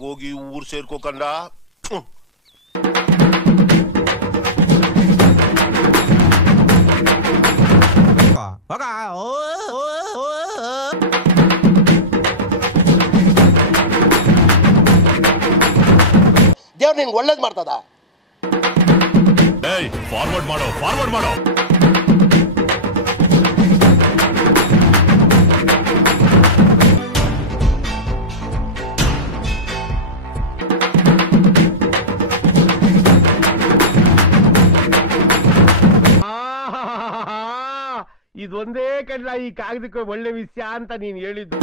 ಹೋಗಿ ಊರ್ ಸೇರ್ಕೋಕಂಡ ದೇವ್ರು ನಿಂಗೆ ಒಳ್ಳೇದ್ ಮಾಡ್ತದ. ಫಾರ್ವರ್ಡ್ ಮಾಡೋ ಫಾರ್ವರ್ಡ್ ಮಾಡೋ. ಇದೊಂದೇ ಕಡ್ಲ ಈ ಕಾಗದಕ್ಕೆ ಒಳ್ಳೆ ವಿಷಯ ಅಂತ ನೀನು ಹೇಳಿದ್ದು.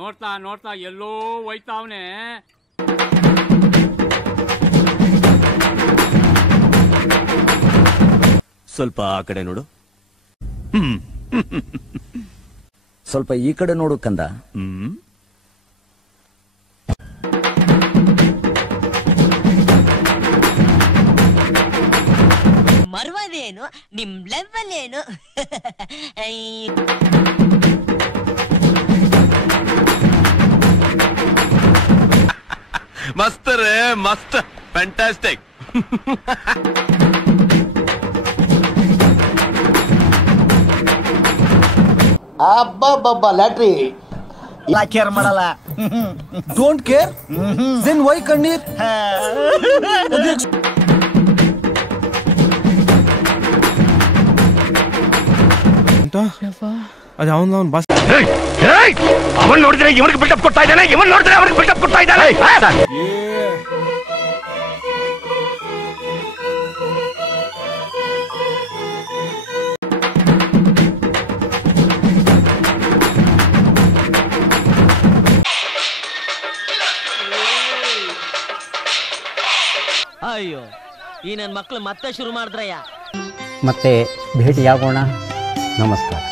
ನೋಡ್ತಾ ನೋಡ್ತಾ ಎಲ್ಲೋ ಹೋಯ್ತಾವನೆ. ಸ್ವಲ್ಪ ಆ ಕಡೆ ನೋಡು. ಸ್ವಲ್ಪ ಈ ಕಡೆ ನೋಡು ಕಂದ. ಮರ್ವದೇನು ನಿಮ್ ಲೆವೆಲ್ ಏನು? ಮಸ್ತ್ ರೇ ಮಸ್ತ್, ಫ್ಯಾಂಟಾಸ್ಟಿಕ್. ಅಬ್ಬಬ್ಬಬ್ಬ ಲ್ಯಾಟ್ರಿ ಕೇರ್ ಮಾಡಲ್ಲ. ಡೋಂಟ್ ಕೇರ್ ದೆನ್ ವೈ ಕಣ್ಣೀರ್? ಅದು ಅವನು ಬಸ್ ಅವನ್ ನೋಡಿದ್ರೆ ಇವನಿಗೆ ಬಿಲ್ಡಪ್ ಕೊಡ್ತಾ ಇದ್ದಾನೆ, ಇವನ್ ನೋಡಿದ್ರೆ ಅವನಿಗೆ ಬಿಲ್ಡಪ್ ಕೊಡ್ತಾ ಇದ್ದಾನೆ. ಅಯ್ಯೋ, ಈ ನನ್ನ ಮಕ್ಳು ಮತ್ತೆ ಶುರು ಮಾಡಿದ್ರಯ್ಯ. ಮತ್ತೆ ಭೇಟಿಯಾಗೋಣ. ನಮಸ್ಕಾರ.